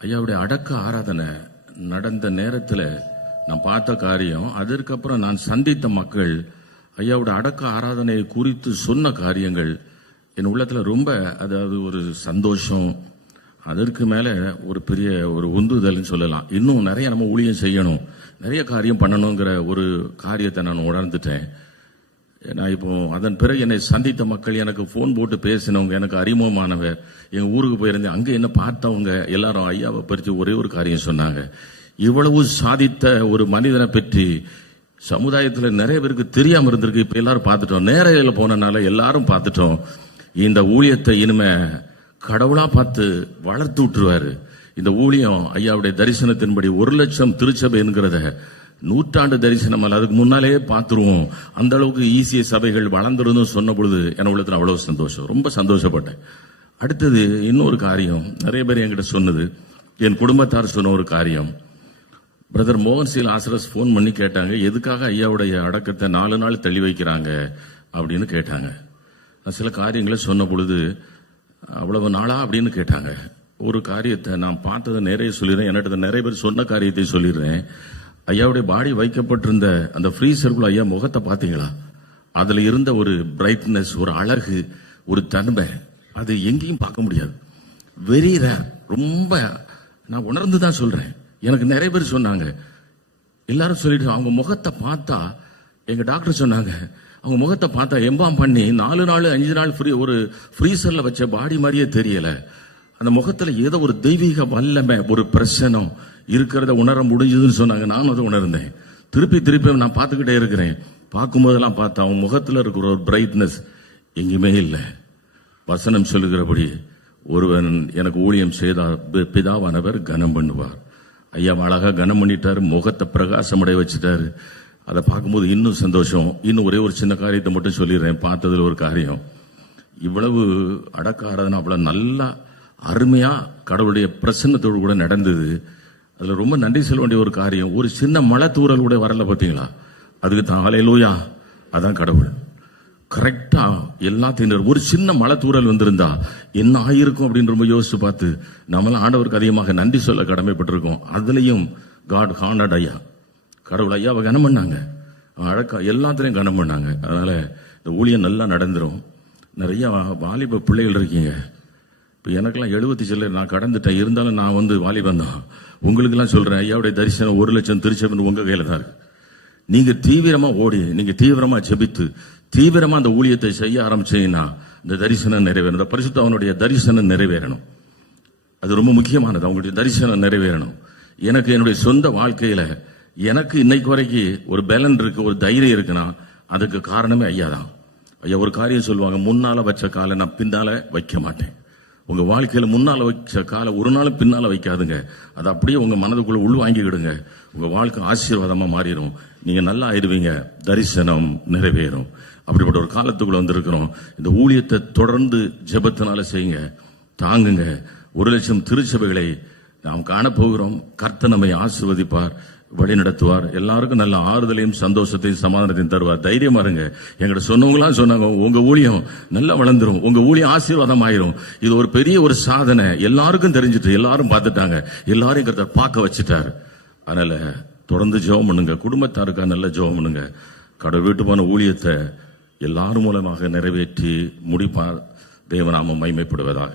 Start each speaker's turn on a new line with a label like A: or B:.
A: ஐயாவுடைய அடக்க ஆராதனை நடந்த நேரத்தில் நான் பார்த்த காரியம் அதற்கப்புறம் நான் சந்தித்த மக்கள் ஐயாவோட அடக்க ஆராதனை குறித்து சொன்ன காரியங்கள் என் உள்ளத்தில் ரொம்ப அதாவது ஒரு சந்தோஷம் அதற்கு மேலே ஒரு பெரிய ஒரு உந்துதல்னு சொல்லலாம். இன்னும் நிறைய நம்ம ஊழியம் செய்யணும் நிறைய காரியம் பண்ணணுங்கிற ஒரு காரியத்தை நான் உணர்ந்துட்டேன். நான் இப்போ அதன் பிறகு என்னை சந்தித்த மக்கள் எனக்கு ஃபோன் போட்டு பேசினவங்க எனக்கு அறிமுகமானவர் எங்கள் ஊருக்கு போயிருந்தேன். அங்கே என்ன பார்த்தவங்க எல்லாரும் ஐயாவை பறித்து ஒரே ஒரு காரியம் சொன்னாங்க. இவ்வளவு சாதித்த ஒரு மனிதனை பற்றி சமுதாயத்தில் நிறைய பேருக்கு தெரியாம இருந்திருக்கு. இப்போ எல்லாரும் பார்த்துட்டோம். நேரையில் போனனால எல்லாரும் பார்த்துட்டோம். இந்த ஊழியத்தை இனிமே கடவுளா பார்த்து வளர்த்து விட்டுருவாரு. இந்த ஊழியம் ஐயாவுடைய தரிசனத்தின்படி ஒரு லட்சம் திருச்சபை என்கிறத நூற்றாண்டு தரிசனம் அல்ல அதுக்கு முன்னாலேயே பார்த்துருவோம். அந்த அளவுக்கு ஈசிய சபைகள் வளர்ந்துருந்தும் சொன்ன பொழுது என உள்ளத்தில் அவ்வளவு சந்தோஷம். ரொம்ப சந்தோஷப்பட்டேன். அடுத்தது இன்னொரு காரியம். நிறைய பேர் என்கிட்ட சொன்னது என் குடும்பத்தார் சொன்ன ஒரு காரியம். பிரதர் மோகன் சீல் ஆசரஸ் ஃபோன் பண்ணி கேட்டாங்க எதுக்காக ஐயாவுடைய அடக்கத்தை நாலு நாள் தள்ளி வைக்கிறாங்க? அப்படின்னு கேட்டாங்க. சில காரியங்களை சொன்ன பொழுது அவ்வளவு நாளா? அப்படின்னு கேட்டாங்க. ஒரு காரியத்தை நான் பார்த்ததை நிறைய சொல்லிடுறேன். என்னிட்ட நிறைய பேர் சொன்ன காரியத்தை சொல்லிடுறேன். ஐயாவுடைய பாடி வைக்கப்பட்டிருந்த அந்த ஃப்ரீசருக்குள்ள ஐயா முகத்தை பார்த்தீங்களா? அதுல இருந்த ஒரு பிரைட்னஸ் ஒரு அழகு ஒரு தன்மை அது எங்கேயும் பார்க்க முடியாது. வெரி ரேர் ரொம்ப நான் உணர்ந்து தான் சொல்றேன். எனக்கு நிறைய பேர் சொன்னாங்க. எல்லாரும் சொல்லிட்டு அவங்க முகத்தை பார்த்தா எங்க டாக்டர் சொன்னாங்க அவங்க முகத்தை பார்த்தா எம்பாம் பண்ணி நாலு நாள் அஞ்சு நாள் ஃப்ரீ ஒரு ஃப்ரீசர்ல வச்ச பாடி மாதிரியே தெரியல. அந்த முகத்துல ஏதோ ஒரு தெய்வீக வல்லமை ஒரு பிரசனம் இருக்கிறத உணர முடிஞ்சதுன்னு சொன்னாங்க. நானும் அதை உணர்ந்தேன். திருப்பி திருப்பி நான் பார்த்துக்கிட்டே இருக்கிறேன். பார்க்கும்போதெல்லாம் பார்த்தா அவன் முகத்தில் இருக்கிற ஒரு பிரைட்னஸ் எங்கேயுமே இல்லை. வசனம் சொல்லுகிறபடி ஒருவன் எனக்கு ஊழியம் செய்தார் பிதாவானவர் கனம் பண்ணுவார். ஐயா அழகாக கனம் பண்ணிட்டாரு. முகத்தை பிரகாசமடைய வச்சுட்டாரு. அதை பார்க்கும்போது இன்னும் சந்தோஷம். இன்னும் ஒரே ஒரு சின்ன காரியத்தை மட்டும் சொல்லிடுறேன். பார்த்ததில் ஒரு காரியம். இவ்வளவு அடக்க ஆராதனை நல்லா அருமையாக கடவுளுடைய பிரசன்னத்தோடு கூட நடந்தது. அதில் ரொம்ப நன்றி சொல்ல வேண்டிய ஒரு காரியம். ஒரு சின்ன மழை தூரல் கூட வரல பார்த்தீங்களா அதுக்கு தான். ஆலையிலூயா அதான் கடவுள். கரெக்டாக எல்லாத்தையும் ஒரு சின்ன மழை தூரல் வந்திருந்தா என்ன ஆயிருக்கும் அப்படின்னு ரொம்ப யோசிச்சு பார்த்து நம்மளாம் ஆண்டவருக்கு அதிகமாக நன்றி சொல்ல கடமைப்பட்டிருக்கோம். அதுலேயும் காட் ஹானட் ஐயா. கடவுள் ஐயாவை கனம் பண்ணாங்க. அழக்கா எல்லாத்துலயும் கனம் பண்ணாங்க. அதனால் இந்த ஊழியம் நல்லா நடந்துரும். நிறையா வாலிப பிள்ளைகள் இருக்கீங்க. இப்போ எனக்கெல்லாம் எழுபத்தி சில்லர் நான் கடந்துட்டேன். இருந்தாலும் நான் வந்து வாலிபன் தான். உங்களுக்கெல்லாம் சொல்றேன் ஐயாவுடைய தரிசனம் ஒரு லட்சம் திருச்சபைன்னு உங்க கையில தான் இருக்குது நீங்க தீவிரமா ஓடி நீங்க தீவிரமா ஜெபித்து தீவிரமா அந்த ஊழியத்தை செய்ய ஆரம்பிச்சீங்கன்னா இந்த தரிசனம் நிறைவேறணும். இந்த பரிசுத்த அவனுடைய தரிசனம் நிறைவேறணும். அது ரொம்ப முக்கியமானது. அவங்களுடைய தரிசனம் நிறைவேறணும். எனக்கு என்னுடைய சொந்த வாழ்க்கையில எனக்கு இன்னைக்கு வரைக்கும் ஒரு பேலன் இருக்கு ஒரு தைரியம் இருக்குன்னா அதுக்கு காரணமே ஐயா தான். ஐயா ஒரு காரியம் சொல்லுவாங்க முன்னால வச்ச காலை நான் பின்னால வைக்க மாட்டேன். உங்க வாழ்க்கையில முன்னால வைச்ச காலை ஒரு நாள் பின்னால வைக்காதுங்க. அது அப்படியே உங்க மனதுக்குள்ள உள் வாங்கிக்கிடுங்க உங்க வாழ்க்கை ஆசீர்வாதமா மாறிடும் நீங்க நல்லா ஆயிருவீங்க தரிசனம் நிறைவேறும். அப்படிப்பட்ட ஒரு காலத்துக்குள்ள வந்திருக்கிறோம். இந்த ஊழியத்தை தொடர்ந்து ஜெபத்தினால செய்யுங்க. தாங்குங்க. ஒரு லட்சம் திருச்சபைகளை நாம் காணப்போகிறோம். கர்த்த நம்மை ஆசிர்வதிப்பார். வழி நடத்துவார் எல்லாருக்கும் நல்ல ஆறுதலையும் சந்தோஷத்தையும் சமாதானத்தையும் தருவார். தைரியமா இருங்க. எங்கிட்ட சொன்னவங்களாம் சொன்னாங்க உங்க ஊழியம் நல்லா வளர்ந்துரும். உங்க ஊழியம் ஆசீர்வாதம் ஆயிரும் இது ஒரு பெரிய ஒரு சாதனை. எல்லாருக்கும் தெரிஞ்சிட்டு எல்லாரும் பார்த்துட்டாங்க. எல்லாரும் கர்த்தர் பார்க்க வச்சுட்டார். அதனால தொடர்ந்து ஜெபம் பண்ணுங்க. குடும்பத்தாருக்கா நல்ல ஜெபம் பண்ணுங்க. கடவுள் வீட்டு போன ஊழியத்தை எல்லாரும் மூலமாக நிறைவேற்றி முடிப்பார். தேவநாமம் மைமைப்படுவதாக